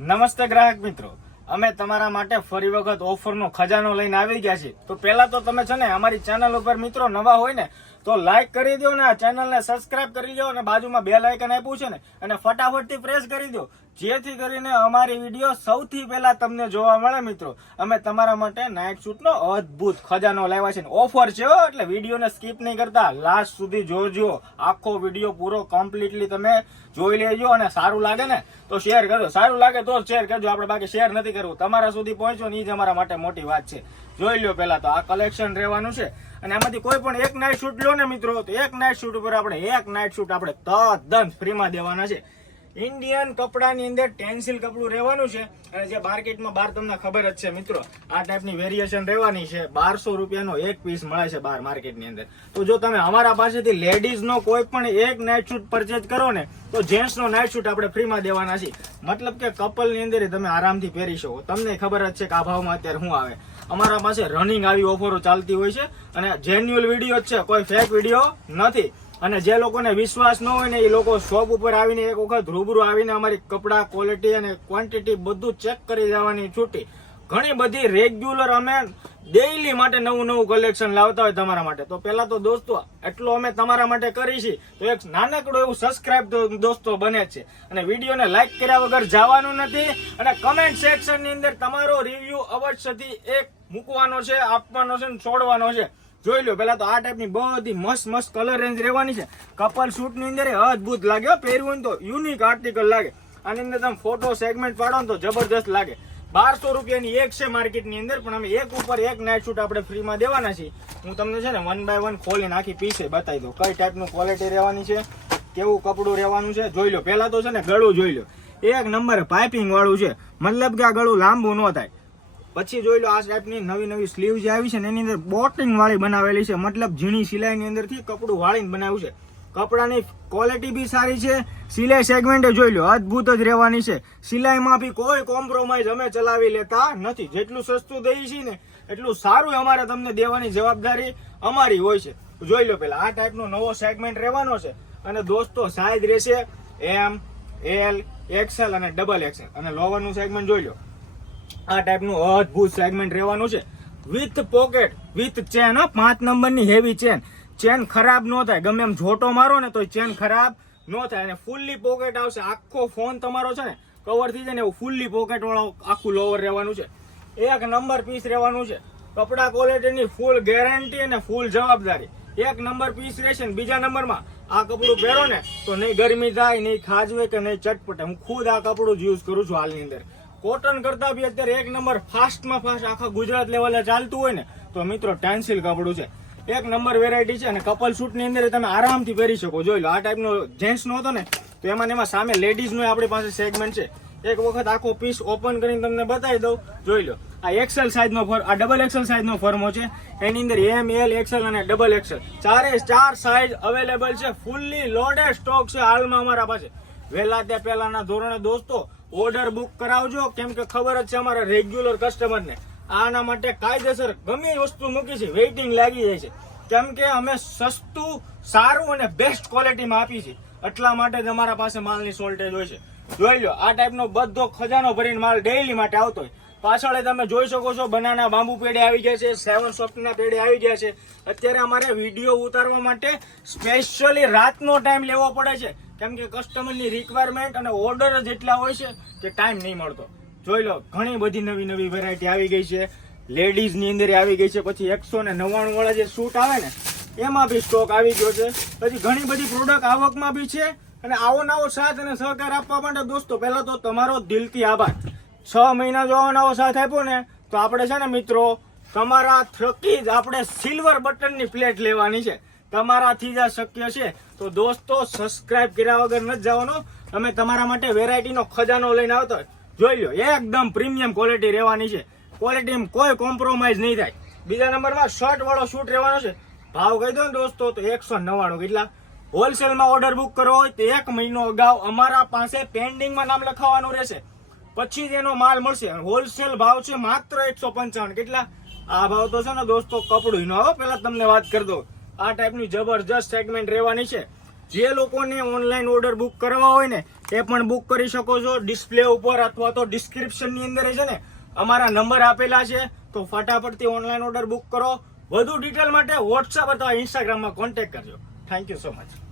નમસ્તે ગ્રાહક મિત્રો, અમે તમારા માટે ફરી વખત ઓફરનો ખજાનો લઈને આવી ગયા છીએ. તો પહેલા તો તમે છે ને અમારી ચેનલ ઉપર મિત્રો નવા હોય ને તો લાઈક કરી દો ને આ ચેનલને સબસ્ક્રાઇબ કરી દો અને બાજુમાં બેલ આઇકન આપ્યું છે ને અને ફટાફટથી પ્રેસ કરી દો, જેથી કરીને અમારી વિડીયો સૌથી પહેલા તમને જોવા મળે. મિત્રો અમે તમારા માટે નાઇટ શૂટનો અદ્ભુત ખજાનો લાવ્યા છે. ઓફર છે એટલે વિડીયોને સ્કીપ નહીં કરતા, લાસ્ટ સુધી જોજો. આખો વિડીયો પૂરો કમ્પ્લીટલી તમે જોઈ લેજો અને સારું લાગે ને તો શેર કરજો, સારું લાગે તો શેર કરજો. આપણે બાકી શેર નથી કરવું, તમારા સુધી પહોંચો ને એ જ અમારા માટે મોટી વાત છે. જોઈ લો પહેલા તો આ કલેક્શન રહેવાનું છે અને આમાંથી કોઈ પણ એક નાઇટ શૂટ લો ને મિત્રો તો એક નાઇટ શૂટ ઉપર એક નાઇટ શૂટ આપણે તદ્દન ફ્રીમાં દેવાના છે. ઇન્ડિયન કપડાની અંદર ટેન્સિલ કપડું રહેવાનું છે અને જે માર્કેટમાં બહાર તમને ખબર જ છે મિત્રો આ ટાઈપની વેરિએશન રહેવાની છે. 1200 રૂપિયાનો એક પીસ મળે છે બહાર માર્કેટની અંદર. તો જો તમે અમારા પાસેથી લેડીઝનો કોઈ પણ એક નાઇટ શૂટ પરચેઝ કરો ને તો જેન્ટ્સનો નાઇટ શૂટ આપણે ફ્રીમાં દેવાના છે. મતલબ કે કપલની અંદર તમે આરામથી પહેરી શકો. તમને ખબર જ છે કે આ ભાવમાં અત્યારે શું આવે. અમારા પાસે રનિંગ આવી ઓફરો ચાલતી હોય છે અને જેન્યુઅલ વિડીયો જ છે, કોઈ ફેક વિડીયો નથી. અને જે લોકોને વિશ્વાસ ન હોય ને એ લોકો શોપ ઉપર આવીને એક વખત રૂબરૂ આવીને અમારી કપડા ક્વોલિટી અને ક્વોન્ટિટી બધું ચેક કરી જવાની છૂટી. ઘણી બધી રેગ્યુલર અમે ડેઈલી માટે નવું કલેક્શન લાવતા હોય તમારા માટે. તો પહેલા તો દોસ્તો એટલું અમે તમારા માટે કરી છે તો એક નાનકડું એવું સબસ્ક્રાઇબ તો દોસ્તો બને જ છે અને વિડીયોને લાઈક કર્યા વગર જવાનું નથી અને કમેન્ટ સેક્શનની અંદર તમારો રિવ્યુ અવશ્યથી એક મૂકવાનો છે, આપવાનો છે, છોડવાનો છે. જોઈ લો પહેલા તો આ ટાઈપની બધી મસ્ત કલર રેન્જ રહેવાની છે. કપલ શૂટ ની અંદર અદભુત લાગે, પહેરવું ને તો યુનિક આર્ટિકલ લાગે. આની અંદર તમે ફોટો સેગમેન્ટ પાડો ને તો જબરદસ્ત લાગે. 1200 રૂપિયાની એક છે માર્કેટની અંદર, પણ અમે એક ઉપર એક નાઇટ શૂટ આપણે ફ્રીમાં દેવાના છીએ. હું તમને છે ને 1 બાય 1 ખોલીને આખી પીસે બતાવી દઉં કઈ ટાઈપનું ક્વોલિટી રહેવાની છે, કેવું કપડું રહેવાનું છે. જોઈ લો પહેલા તો છે ને ગળું જોઈ લો, એક નંબર પાઇપિંગ વાળું છે, મતલબ કે આ ગળું લાંબુ ન થાય. પછી જોઈ લો આ ટાઈપની નવી સ્લીવ જે આવી છે ને એની અંદર બોટિંગ વાળી બનાવેલી છે, મતલબ ઝીણી સિલાઈની અંદરથી કપડું વાળીને બનાવ્યું છે. કપડાની ક્વોલિટી બી સારી છે, સિલાઈ સેગમેન્ટ જોઈ લો અદ્ભુત જ રહેવાની છે. સિલાઈમાં બી કોઈ કોમ્પ્રોમાઇઝ અમે ચલાવી લેતા નથી. જેટલું સસ્તું દઈએ છીએ ને એટલું સારું અમારે તમને દેવાની જવાબદારી અમારી હોય છે. જોઈ લો પેલા આ ટાઈપનો નવો સેગમેન્ટ રહેવાનો છે અને દોસ્તો સાઈઝ રહેશે એમ, એલ, એક્સએલ અને ડબલ એક્સએલ અને લોવરનું સેગમેન્ટ જોઈ લો આ ટાઈપનું અદ્ભુત સેગમેન્ટ રહેવાનું છે વિથ પોકેટ વિથ ચેન. 5 નંબરની હેવી ચેન ખરાબ ન થાય, ગમે એમ જોટો મારો ને તો ચેન ખરાબ ન થાય અને ફૂલ્લી પોકેટ આવશે. આખો ફોન તમારો છે ને કવર થઈ જાય ને એવું ફૂલ્લી પોકેટ વાળો આખું લોવર રહેવાનું છે. એક નંબર પીસ રહેવાનું છે. કપડા ક્વોલિટીની ફૂલ ગેરંટી અને ફૂલ જવાબદારી. એક નંબર પીસ રહેશે ને બીજા નંબરમાં આ કપડું પહેરો ને તો નહીં ગરમી થાય, નહીં ખાજવે કે નહીં ચટપટે. હું ખુદ આ કપડું જ યુઝ કરું છું હાલની અંદર. કોટન કરતા બી અત્યારે એક નંબર ફાસ્ટમાં ફાસ્ટ આખા ગુજરાત લેવલે ચાલતું હોય ને તો મિત્રો ટેન્સિલ કપડું છે. એક નંબર વેરાયટી છે અને કપલ શૂટ ની અંદર તમે આરામથી પહેરી શકો. જોઈ લો આ ટાઈપનો જેન્ટ્સ નો હતો ને તો એમાં સામે લેડીઝ નો આપણી પાસે સેગમેન્ટ છે. એક વખત આખો પીસ ઓપન કરીને તમને બતાવી દઉં. જોઈ લો આ એક્સેલ સાઇઝ નો આ ડબલ એક્સેલ સાઇઝ નો ફર્મો છે. એની અંદર એમ, એલ, એક્સેલ અને ડબલ એક્સેલ ચાર સાઇઝ અવેલેબલ છે. ફૂલ્લી લોડેડ સ્ટોક છે હાલમાં અમારા પાસે. વહેલા ત્યાં પહેલાના ધોરણે દોસ્તો ઓર્ડર બુક કરાવજો, કેમ કે ખબર જ છે અમારા રેગ્યુલર કસ્ટમરને આના માટે કાયદેસર ગમે એ વસ્તુ મૂકી છે વેઇટિંગ લાગી જાય છે, કેમ કે અમે સસ્તું, સારું અને બેસ્ટ ક્વોલિટીમાં આપી છે. એટલા માટે જ અમારા પાસે માલની શોર્ટેજ હોય છે. જોઈ લો આ ટાઈપનો બધો ખજાનો ભરીને માલ ડેઈલી માટે આવતો હોય. પાછળ તમે જોઈ શકો છો બનાના બાંબુ પેડે આવી ગયા છે, 7 સોફ્ટના પેડે આવી ગયા છે. અત્યારે અમારે વિડીયો ઉતારવા માટે સ્પેશિયલી રાતનો ટાઈમ લેવો પડે છે, કેમ કે કસ્ટમરની રિક્વાયરમેન્ટ અને ઓર્ડર જ એટલા હોય છે કે ટાઈમ નહીં મળતો. જોઈ લો ઘણી બધી નવી વેરાયટી આવી ગઈ છે. લેડીઝની અંદર આવી ગઈ છે. પછી 199 વાળા જે સૂટ આવે ને એમાં બી સ્ટોક આવી ગયો છે. પછી ઘણી બધી પ્રોડક્ટ આવકમાં બી છે અને આવો સાથ અને સહકાર આપવા માટે દોસ્તો પહેલા તો તમારો દિલથી આભાર. 6 મહિના જો આવો સાથ આપ્યો ને તો આપણે છે ને મિત્રો તમારા થકી જ આપણે સિલ્વર બટનની પ્લેટ લેવાની છે. તમારાથી જ શક્ય છે. તો દોસ્તો સબસ્ક્રાઇબ કર્યા વગર નથી જવાનો. અમે તમારા માટે વેરાયટીનો ખજાનો લઈને આવતો હોય. જોઈ લો એકદમ પ્રીમિયમ ક્વોલિટી રહેવાની છે. ક્વોલિટીમાં કોઈ કોમ્પ્રોમાઇઝ નહીં થાય. બીજા નંબરમાં શર્ટ વાળો શૂટ રહેવાનો છે. ભાવ કહી દો ને દોસ્તો તો 199. કેટલા? હોલસેલમાં ઓર્ડર બુક કરવો હોય તો 1 મહિનો અગાઉ અમારા પાસે પેન્ડિંગમાં નામ લખાવવાનું રહેશે, પછી જ એનો માલ મળશે. હોલસેલ ભાવ છે માત્ર 155. કેટલા? આ ભાવ તો છે ને દોસ્તો કપડું નો. હવે પેલા તમને વાત કરી દો આ ટાઈપની જબરજસ્ત સેગમેન્ટ રહેવાની છે. જે લોકોને ઓનલાઈન ઓર્ડર બુક કરવા હોય ને એ પણ બુક કરી શકો છો. ડિસ્પ્લે ઉપર અથવા તો ડિસ્ક્રિપ્શનની અંદર છે ને અમારા નંબર આપેલા છે, તો ફટાફટથી ઓનલાઈન ઓર્ડર બુક કરો. વધુ ડિટેલ માટે વોટ્સઅપ અથવા ઇન્સ્ટાગ્રામમાં કોન્ટેક્ટ કરજો. Thank you so much.